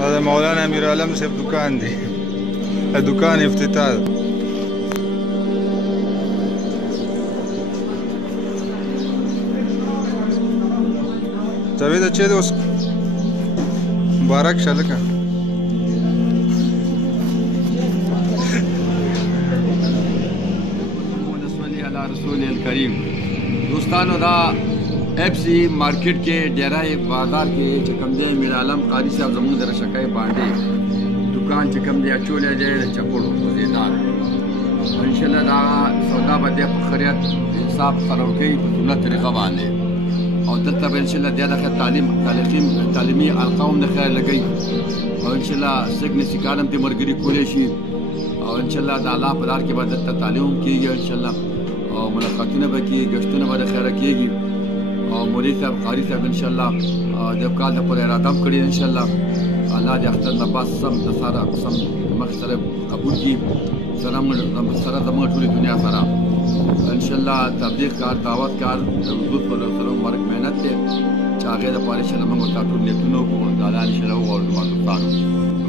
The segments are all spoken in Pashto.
هذا مولانا امیر عالم صاحب دکان دی دکان افتتاح جاوید اچھے دوست مبارک شلکا صلی علی رسول الکریم دوستانو دا ایف سی مارکیٹ کے ڈیرہ بازار کے چکم دے امیر عالم قاری صاحب زمون در شکای باندے دکان چکم دے اچولے دے چپڑو زیدار انشاءاللہ دا سودا بدے خریت انصاف قرار کی سنت طریقہ باندے اور دلتا با انشاءاللہ دیا دخل تعلیمی القاوم دخل لگئی اور انشاءاللہ سگن سکانم دی مرگری کولے شی اور انشاءاللہ دا اللہ پدار کے بعد دلتا تعلیم کی گئی انشاءاللہ اور ملاقاتون با کی گشتون با خیر کی گئی اور مولی صاحب قاری صاحب انشاءاللہ جب کال دا پر ارادم کری انشاءاللہ اللہ دی اختر نباس سم دسارا قسم مخصر قبول کی سلام زمان طولی دنیا سارا انشاءاللہ تبلیغ کار دعوت کار حضور صلی اللہ علیہ وسلم مبارک محنت تے چاگے دا پارے انشاءاللہ منگو تاٹور نیتونو کو دادا انشاءاللہ اور دوستانو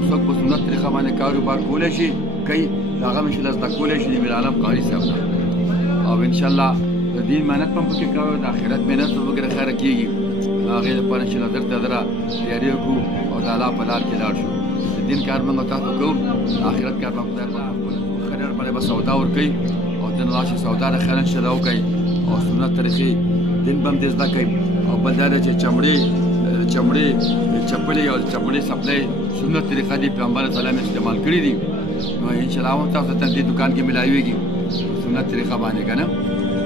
سوک کو سنت طریقہ بانے کاروبار کولے شی کئی داغم انشاءاللہ زدہ کولے شی امیر عالم قاری صاحب اور انشاءاللہ دین محنت پم پکے کرو دا آخرت محنت پم پکے خیر کیگی آگے دا پارے انشاءاللہ در درہ تیاریو کو اور دالا پدار کے لار شو دین کار منگو تاٹو کو آخرت کار پم خیر خیر بڑے بس سودا اور کئی دن راشي سودا د خیرن شلو کوي او سنت طریقې دین بم دې زده کوي او بل دا چې چمړې چپلې او چمړې سپلې سنت طریقه دی پیغمبر سلام استعمال کړی دي نو ان شاء الله تاسو ته دې دکان کې ملایويږي سنت طریقه باندې کنه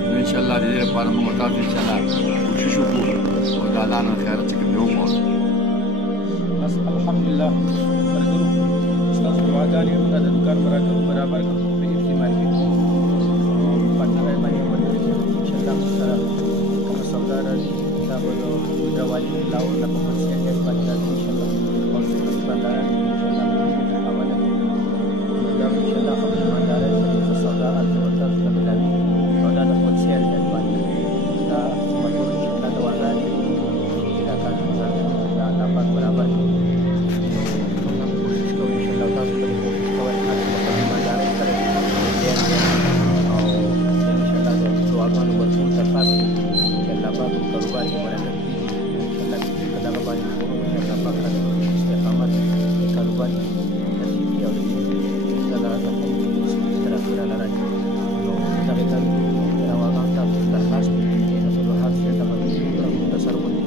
نو ان شاء الله دې لپاره موږ تاسو ان شاء الله کوشش وکړو او دا لاله خیر چې کوم یو بس الحمدلله ورګرو تاسو دعاګانې د دکان برابر کړو په دې مارکیټ پاتنه باندې انشاءالله سره کوم سودا راځي دا به د والی لاو نه په څیر کې پاتنه انشاءالله او څه باندې انشاءالله اوله دا انشاءالله خپل باندې سودا راځي او تاسو ته ملایي او دا د په څیر کې پاتنه دا مطلب انشاءالله د وازاري دا کار دا الله پاک برابر کوشش کوو انشاءالله تاسو ته کوشش کوئ چې په باندې سره دعاګانو وڅون ترپاس چې الله پاک کاروبار کې برکت کړي انشاءالله چې کله به باندې کوو الله پاک استقامت کاروبار کې نصیب او دې استعداد تر اخره راځي نو دا به تاسو راوغان تاسو درخواست کې تاسو هر څه ته په سر باندې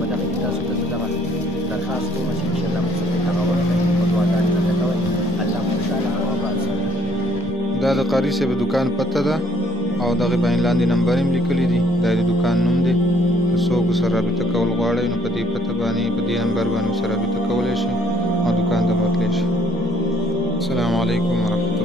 بدل تاسو ته درخواست کوم چې انشاءالله موږ ته کاروبار کوي او دعاګانې کوي الله خوشاله او آباد سره دا د قاری صاحب دکان پته ده او دغه باندې لاندې نمبر هم لیکلی دي دا د دکان نوم دی که څوک سره رابطه کول غواړئ نو په دې پته باندې په دې نمبر باندې سره رابطه کولی شي او دکان ته ورتلی شي السلام علیکم ورحمت